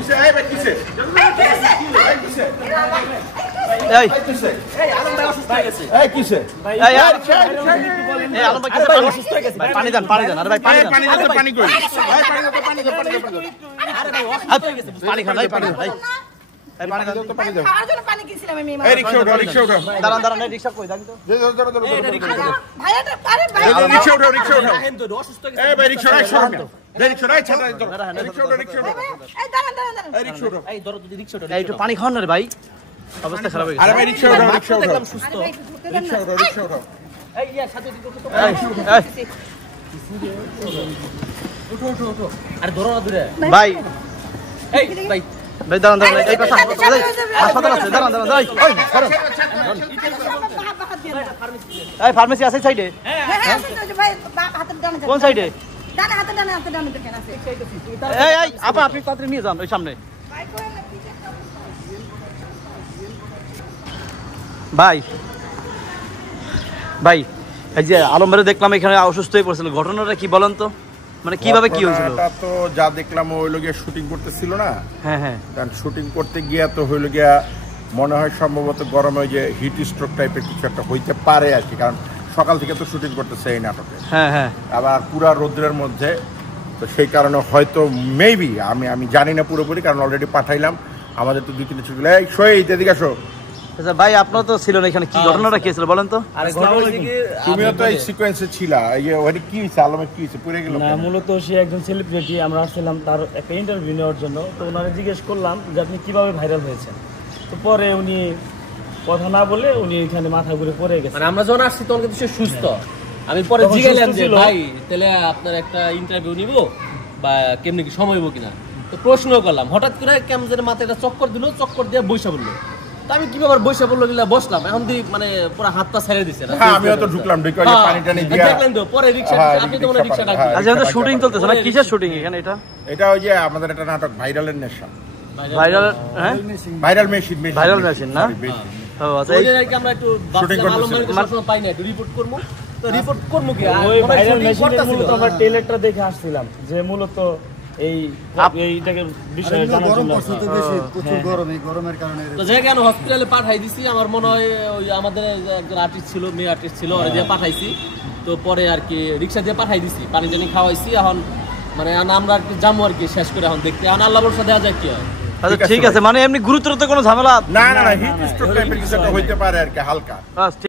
কিসে এই ভাই কিসে এই কিসে এই এই আলম ভাই অসুস্থ হয়ে গেছে এই কিসে এই আলম ভাই কিসে অসুস্থ হয়ে গেছে ভাই পানি দেন আরে ভাই পানি দেন পানি দে পানি কই ভাই পানি দে আরে ভাই অসুস্থ হয়ে গেছে পানি খান ভাই পানি ভাই এই পানি দাও তো পানি দাও খাওয়ার জন্য পানি কিনছিলাম আমি এই রিকশা উঠাও দাঁড়ান এই রিকশা কই জানি তো ভাই এটা আরে ভাই রিকশা উঠাও হেন তো অসুস্থ হয়ে গেছে এই ভাই রিকশা রাখো রিকশা রাখো ছাড়া রিকশা উঠাও এই দাঁড়ান এই রিকশা উঠাও এই ধরো যদি রিকশাটা এই একটু পানি খাওয়ান না রে ভাই অবস্থা খারাপ হয়ে আরে গেছে ভাই রিকশা উঠাও দেখলাম সুস্থ আরে ভাই একটু ঢুকতে দেন না রিকশা উঠাও এই ইয়া সাথে দিতে তো উঠো আরে ধরো না দূরে ভাই এই ভাই ভাই দাঁড়ান এই কথা হাসপাতাল আছে দাঁড়ান ওই সরো এই ফার্মেসি আছে সাইডে হ্যাঁ হ্যাঁ ভাই হাতে ডানে কোন সাইডে ডানে দেখেন আছে এই আপা আপনি তাড়াতাড়ি নিয়ে যান ওই সামনে ভাই কোন না পিছে ভাই এই যে আলমবারে দেখলাম এখানে অসুস্থ হয়ে পড়ছিল ঘটনাটা কি বলেন তো মানে কিভাবে কি হয়েছিল এটা তো যা দেখলাম ওই লোকে শুটিং করতেছিল না হ্যাঁ কারণ শুটিং করতে গিয়া তো হইল গিয়া মনে হয় সম্ভবত গরমে ওই যে হিট স্ট্রোক টাইপের কিছু একটা হইতে পারে আর কি কারণ সকাল থেকে তো শুটিং করতেছে এই নাটকে হ্যাঁ আবার পুরা রৌদ্রের মধ্যে তো সেই কারণে হয়তো মেবি আমি জানি না পুরোপুরি কারণ অলরেডি পাঠাইলাম আমাদের তো 2-3 ছুটি এই শহীদ এদিকে আসো আচ্ছা ভাই আপনারা তো ছিলেন এখানে কি ঘটনাটা কি ছিল বলেন তো আরে ঘটনা হইছে কি তুমিও তো এই সিকোয়েন্সে ছিলা এই যে ওখানে কি হয়েছে আলমে কি হয়েছে পুড়ে গেল না মূলত সে একজন সেলিব্রিটি আমরা আসছিলাম তার একটা ইন্টারভিউ নেওয়ার জন্য তো ওনারে জিজ্ঞেস করলাম যে আপনি কিভাবে ভাইরাল হয়েছেন তো পরে উনি কথা না বলে উনি এখানে মাথা ঘুরে পড়ে গেছেন মানে আমরা যখন আসছি তখন কিন্তু সে সুস্থ আমি পরে তখন জিজ্ঞাসলাম সুস্থ যে ছিল। ভাই তাহলে আপনার একটা ইন্টারভিউ নিব বা কেমনি কি সময় হইব কিনা তো প্রশ্ন করলাম হঠাৎ করে কেমন যেন মাথায় একটা চক্কর দিল চক্কর দিয়ে বৈশা বললো তো আমি কিভাবে বৈশা বললো গিলা বসলাম এখন দি মানে পুরো হাত পা ছেড়ে দিছে না হ্যাঁ আমিও তো ঢুকলাম ঢুকে ওই যে পানি টানি দিয়া দেখলেন তো পরে রিকশা হ্যাঁ, আপনি তো মনে রিকশা ডাকবেন আচ্ছা আমাদের শুটিং চলতেছে না কিসের শুটিং এখানে এটা এটা ওই যে আমাদের একটা নাটক ভাইরালের নেশা ভাইরাল হ্যাঁ ভাইরাল মেশিন Viral machine না? ও আচ্ছা ওই যে আমরা একটু Shooting ভাবছিলাম করতেছে। আলম ভাইকে সবসময় পাই না একটু রিপোর্ট করবো তো রিপোর্ট করবো কি আর ওই মনে হয় ভাইরাল shooting মেশিনের করতাছিল। মূলত আমরা টেইলারটা দেখে আসছিলাম যে মূলত এইটাকে বিষয়ে জানার জন্য তো যে কেন হসপিটালে পাঠাই দিছি আমার মনে হয় ওই আমাদের একজন আর্টিস্ট ছিল মেয়ে আর্টিস্ট ছিল ওরা দিয়ে পাঠাইছি তো পরে আর কি রিক্সা দিয়ে পাঠাই দিছি পানি টানি খাওয়াইছি এখন মানে আমরা আর কি যাবো আর কি শেষ করে এখন দেখতে এখন আল্লাহ ভরসা দেওয়া যায় কি হয় আচ্ছা ঠিক আছে মানে এমনি গুরুতর তো কোনো ঝামেলা না হিট স্ট্রোক টাইপের কিছু একটা হইতে পারে আর কি হালকা বাস